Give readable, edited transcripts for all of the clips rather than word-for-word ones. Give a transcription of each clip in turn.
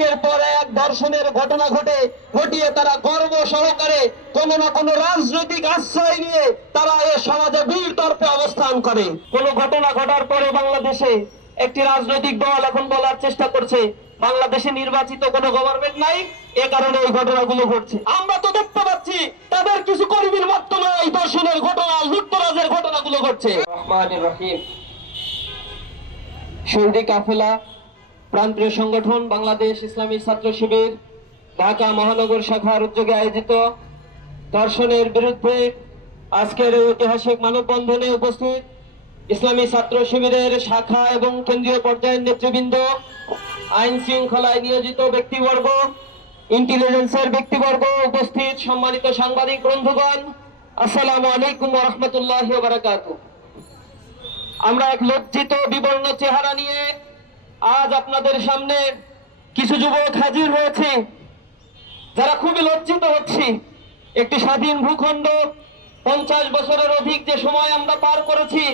একের পর এক ধর্ষণের ঘটনা ঘটিয়ে তারা গর্ব সহকারে কোনো না কোনো রাজনৈতিক আশ্রয় নিয়ে তারা এ সমাজে বীর তর্পে অবস্থান করে। কোনো ঘটনা ঘটার পরে বাংলাদেশে একটি রাজনৈতিক দল এখন বলার চেষ্টা করছে বাংলাদেশে নির্বাচিত কোনো গভর্নমেন্ট নাই, এ কারণে এই ঘটনাগুলো ঘটছে। আমরা তো দেখতে পাচ্ছি তাদের কিছু কর্মীর মাধ্যমে এই ধর্ষণের ঘটনা, লুটতরাজের ঘটনাগুলো ঘটছে। রহমানির রহিম। শহীদি কাফেলা প্রান্তীয় সংগঠন বাংলাদেশ ইসলামী ছাত্র শিবির ঢাকা মহানগর শাখার উদ্যোগে আয়োজিত ধর্ষণের বিরুদ্ধে আজকের ঐতিহাসিক মানববন্ধনে উপস্থিত ইসলামী ছাত্র শিবিরের শাখা এবং কেন্দ্রীয় পর্যায়ের নেতৃবৃন্দ, আইন শৃঙ্খলায় নিয়োজিত ব্যক্তিবর্গ, ইন্টেলিজেন্সের ব্যক্তিবর্গ, উপস্থিত সম্মানিত সাংবাদিক বন্ধুগণ, আসসালামু আলাইকুম ওয়া রাহমাতুল্লাহি ওয়া বারাকাতুহু। আমরা এক লজ্জিত বিবর্ণ চেহারা নিয়ে আজ আপনাদের সামনে কিছু যুবক হাজির হয়েছে যারা খুবই লজ্জিত হচ্ছি। একটি স্বাধীন ভূখণ্ড, 50 বছরের অধিক যে সময় আমরা পার করেছি,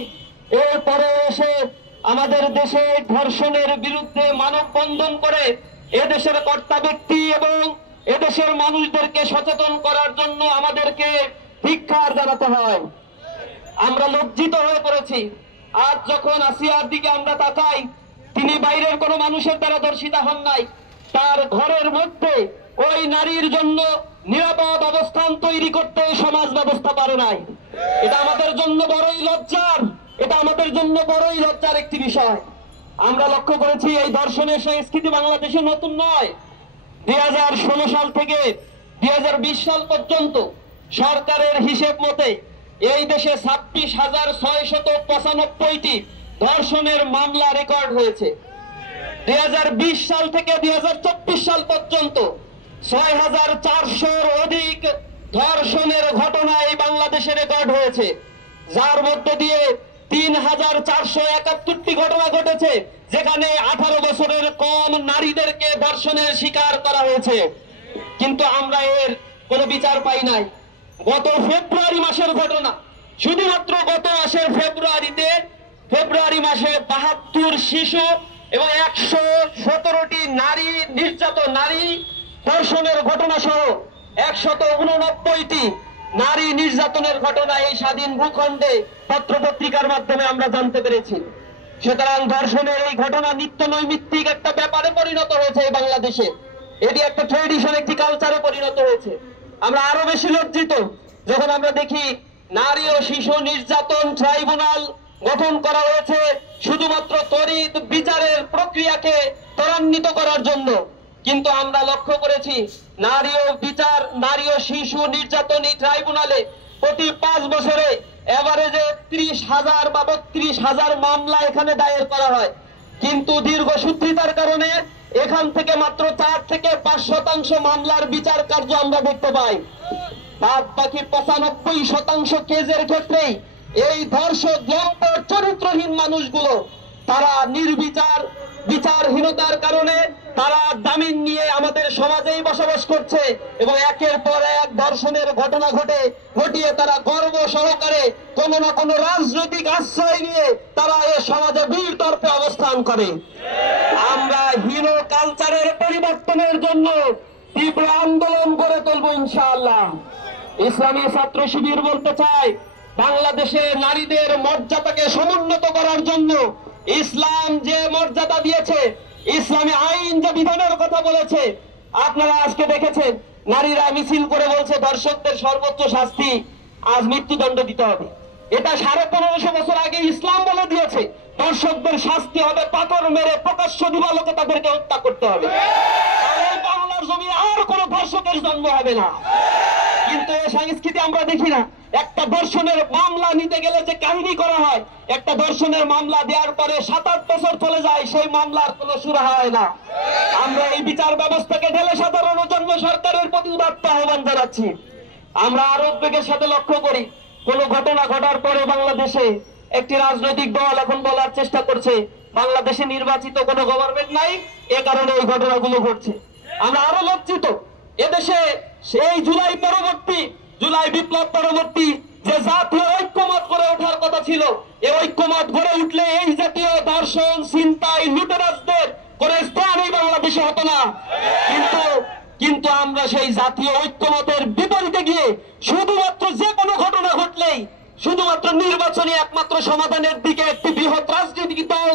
এরপরে এসে আমাদের দেশে ধর্ষণের বিরুদ্ধে মানববন্ধন করে এদেশের কর্তা ব্যক্তি এবং এদেশের মানুষদেরকে সচেতন করার জন্য আমাদেরকে ধিক্কার জানাতে হয়। আমরা লজ্জিত হয়ে পড়েছি। আজ যখন আসিয়ার দিকে আমরা তাকাই, তিনি বাইরের কোনো মানুষের দ্বারা ধর্ষিতা হন নাই, তার ঘরের মধ্যে ওই নারীর জন্য নিরাপদ অবস্থান তৈরি করতে সমাজ ব্যবস্থা পারে নাই। এটা আমাদের জন্য বড়ই লজ্জার, একটি বিষয়। আমরা লক্ষ্য করেছি এই ধর্ষণের সংস্কৃতি বাংলাদেশে নতুন নয়। 2016 সাল থেকে 2020 সাল পর্যন্ত সরকারের হিসেব মতে এই দেশে 26,695টি ধর্ষণের মামলা রেকর্ড হয়েছে। 2020 সাল থেকে 2024 সাল পর্যন্ত 6,400-র অধিক ধর্ষণের ঘটনা এই বাংলাদেশে রেকর্ড হয়েছে, যার মধ্যে দিয়ে 3,471টি ঘটনা ঘটেছে যেখানে 18 বছরের কম নারীদেরকে ধর্ষণের শিকার করা হয়েছে। কিন্তু আমরা এর কোনো বিচার পাই নাই। গত ফেব্রুয়ারি মাসের ঘটনা, শুধুমাত্র গত মাসের ফেব্রুয়ারি মাসে 72 শিশু এবং 117টি নারী ধর্ষণের ঘটনা সহ 189টি নারী নির্যাতনের ঘটনা এই স্বাধীন ভূখণ্ডে পত্রপত্রিকার মাধ্যমে আমরা জানতে পেরেছি। সুতরাং ধর্ষণের এই ঘটনা নিত্য নৈমিত্তিক একটা ব্যাপারে পরিণত হয়েছে এই বাংলাদেশে। এটি একটা ট্রেডিশন, একটি কালচারে পরিণত হয়েছে। আমরা আরো বেশি লজ্জিত যখন আমরা দেখি নারী ও শিশু নির্যাতন ট্রাইব্যুনাল গঠন করা হয়েছে শুধুমাত্র তড়িৎ বিচারের প্রক্রিয়াকে ত্বরান্বিত করার জন্য। কিন্তু আমরা লক্ষ্য করেছি নারী ও শিশু নির্যাতন এই ট্রাইব্যুনালে প্রতি 5 বছরে এভারেজে 30,000 বা 32,000 মামলা এখানে দায়ের করা হয়। কিন্তু দীর্ঘসূত্রিতার কারণে এখান থেকে মাত্র 4 থেকে 5% মামলার বিচার কার্য আমরা দেখতে পাই। বাদ বাকি 95% কেসের ক্ষেত্রেই এই ধর্ষক, লম্পট, চরিত্রহীন মানুষগুলো তারা বিচারহীনতার কারণে তারা জামিন নিয়ে আমাদের সমাজেই বসবাস করছে এবং একের পর এক ধর্ষণের ঘটনা ঘটিয়ে তারা গর্ব সহকারে কোনো না কোনো রাজনৈতিক আশ্রয় নিয়ে তারা এ সমাজে বীর তর্পে অবস্থান করে। আমরা হীন কালচারের পরিবর্তনের জন্য তীব্র আন্দোলন গড়ে তুলব ইনশাআল্লাহ। ইসলামী ছাত্র শিবির বলতে চাই, বাংলাদেশে নারীদের মর্যাদাকে সমুন্নত করার জন্য ইসলাম যে মর্যাদা দিয়েছে, ইসলামী আইন যে বিধানের কথা বলেছে, আপনারা আজকে দেখেছেন নারীরা মিছিল করে বলছে ধর্ষকদের সর্বোচ্চ শাস্তি আজ মৃত্যুদণ্ড দিতে হবে। এটা 1550 বছর আগে ইসলাম বলে দিয়েছে ধর্ষকদের শাস্তি হবে পাথর মেরে প্রকাশ্য দিবালোকে তাদেরকে হত্যা করতে হবে। বাংলার জমি আর কোন ধর্ষকের জন্ম হবে না। কিন্তু এই সংস্কৃতি আমরা দেখি না। একটা ধর্ষণের মামলা নিতে গেলে যে কাহিনী করা হয়, একটা ধর্ষণের মামলা দেওয়ার পরে 7-8 বছর চলে যায়, সেই মামলার কোনো সুরাহা হয় না। আমরা এই বিচার ব্যবস্থাকে ঢেলে সাধারণের জন্য সরকারের প্রতি উদাত্ত আহ্বান জানাচ্ছি। আমরা আরো উদ্বেগের সাথে লক্ষ্য করি, কোন ঘটনা ঘটার পরে বাংলাদেশে একটি রাজনৈতিক দল এখন বলার চেষ্টা করছে বাংলাদেশে নির্বাচিত কোনো গভর্নমেন্ট নাই, এ কারণে এই ঘটনাগুলো ঘটছে। আমরা আরো লজ্জিত, এদেশে সেই জুলাই বিপ্লব পরবর্তী যে জাতীয় ঐক্যমত গড়ে ওঠার কথা ছিল, এই ঐক্যমত গড়ে উঠলে এই জাতীয় ধর্ষণ, ছিনতাই, লুটেরাজদের কোন স্থান এই বাংলাদেশে হতো না। কিন্তু আমরা সেই জাতীয় ঐক্যমতের বিপরীতে গিয়ে শুধুমাত্র যে কোনো ঘটনা ঘটলেই শুধুমাত্র নির্বাচনী একমাত্র সমাধানের দিকে একটি বৃহৎ রাজনৈতিক দল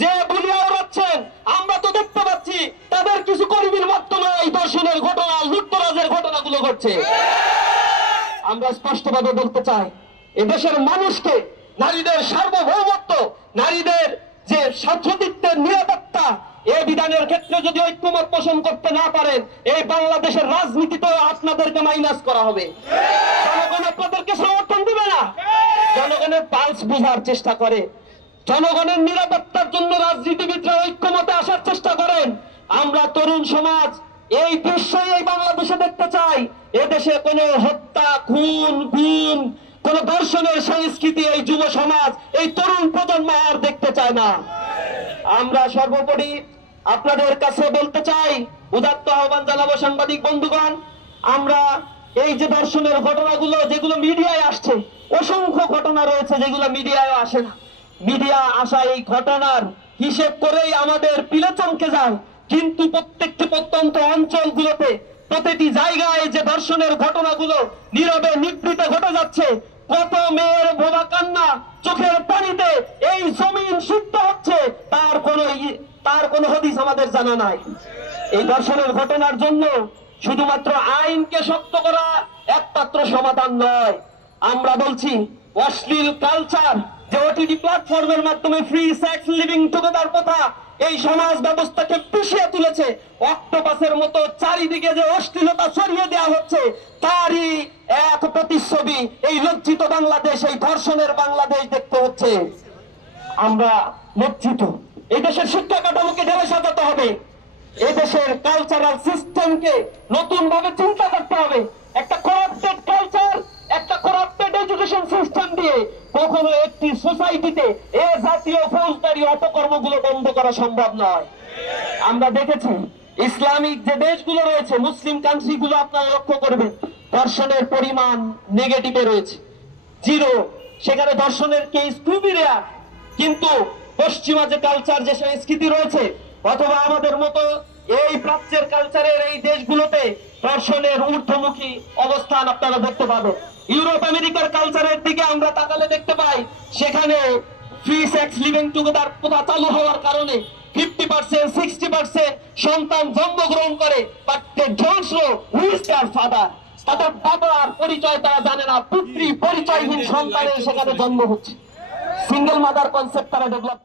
যে বলিয়া উড়াচ্ছেন, আমরা তো দেখতে পাচ্ছি তাদের কিছু কর্মীর মাধ্যমে এই ধর্ষণের ঘটনা, লুটতরাজের ঘটনাগুলো ঘটছে। আমরা স্পষ্টভাবে বলতে চাই, এদেশের মানুষকে নারীদের সার্বভৌমত্ব, নারীদের যে স্বাধীনতার নিরাপত্তা, এই বিধানের ক্ষেত্রে যদি ঐক্যমত পোষণ করতে না পারেন, এই বাংলাদেশের রাজনীতিতেও আপনাদেরকে মাইনাস করা হবে। জনগণ আপনাদেরকে সমর্থন দিবে না। জনগণের পালস বোঝার চেষ্টা করে, জনগণের নিরাপত্তার জন্য রাজনীতিবিদরা ঐক্যমতে আসার চেষ্টা করেন। আমরা তরুণ সমাজ এই দৃশ্যই এই বাংলাদেশে দেখতে চাই। এদেশে কোনো হত্যা, খুন, গুম, কোন ধর্ষণের সংস্কৃতি এই যুব সমাজ, এই তরুণ প্রজন্ম আর দেখতে চায় না। আমরা সর্বোপরি আপনাদের কাছে বলতে চাই, উদাত্ত আহ্বান জানাবো সাংবাদিক বন্ধুগণ, আমরা এই যে ধর্ষণের ঘটনাগুলো যেগুলো মিডিয়ায় আসছে, অসংখ্য ঘটনা রয়েছে যেগুলো মিডিয়ায় আসে না। মিডিয়া আসা এই ঘটনার হিসেব করেই আমাদের পিলে চমকে যায়। কিন্তু প্রত্যেকটি প্রত্যন্ত অঞ্চলগুলোতে, প্রতিটি জায়গায় যে ধর্ষণের ঘটনাগুলো নীরবে নিবৃতে ঘটে যাচ্ছে, কত মেয়ের বোবা কান্না, চোখের পানিতে এই জমিন সিদ্ধ হচ্ছে, তার কোনো হদিস আমাদের জানা নাই। এই ধর্ষণের ঘটনার জন্য শুধুমাত্র আইনকে শক্ত করা একমাত্র সমাধান নয়। আমরা বলছি অশ্লীল কালচার যে ওটিটি প্ল্যাটফর্মের মাধ্যমে ফ্রি সেক্স লিভিং টুগেদার কথা এই সমাজ ব্যবস্থাকে পিছিয়ে তুলেছে, অক্টোপাসের মতো চারিদিকে যে অশ্লীলতা ছড়িয়ে দেওয়া হচ্ছে, তারই এক প্রতিচ্ছবি এই লজ্জিত বাংলাদেশ, এই ধর্ষণের বাংলাদেশ দেখতে হচ্ছে। আমরা লজ্জিত। এই দেশের শিক্ষা কাঠামোকে ঢেলে সাজাতে হবে, এই দেশের কালচারাল সিস্টেমকে নতুন ভাবে চিন্তা করতে হবে। একটা করাপ্টেড কালচার, একটা করাপ্টেড এডুকেশন সিস্টেম দিয়ে কখনো একটি সোসাইটিতে এই জাতীয় ফৌজদারি অপকর্মগুলো বন্ধ করা সম্ভব নয়। আমরা দেখেছি ইসলামিক যে দেশগুলো রয়েছে, মুসলিম কান্ট্রি গুলো আপনারা লক্ষ্য করবেন, ধর্ষণের পরিমাণ নেগেটিভে রয়েছে, জিরো। সেখানে ধর্ষণের কেস খুবই রেয়ার। কিন্তু পশ্চিমা যে কালচার, যে সংস্কৃতি রয়েছে, অথবা আমাদের মতো এই প্রাচ্যের কালচারের এই দেশগুলোতে ধর্ষণের ঊর্ধ্বমুখী অবস্থান আপনারা দেখতে পাবেন। ইউরোপ আমেরিকার কালচারের দিকে আমরা তাকালে দেখতে পাই, সেখানে ফ্রি সেক্স লিভিং টুগেদার প্রথা চালু হওয়ার কারণে 50%, 60% সন্তান জন্মগ্রহণ করে, but they don't know who is their father. তাদের বাবার পরিচয় তারা জানে না, পুত্রী পরিচয়হীন সন্তানের সেখানে জন্ম হচ্ছে। সিঙ্গেল মাদার কনসেপ্ট তারা ডেভেলপ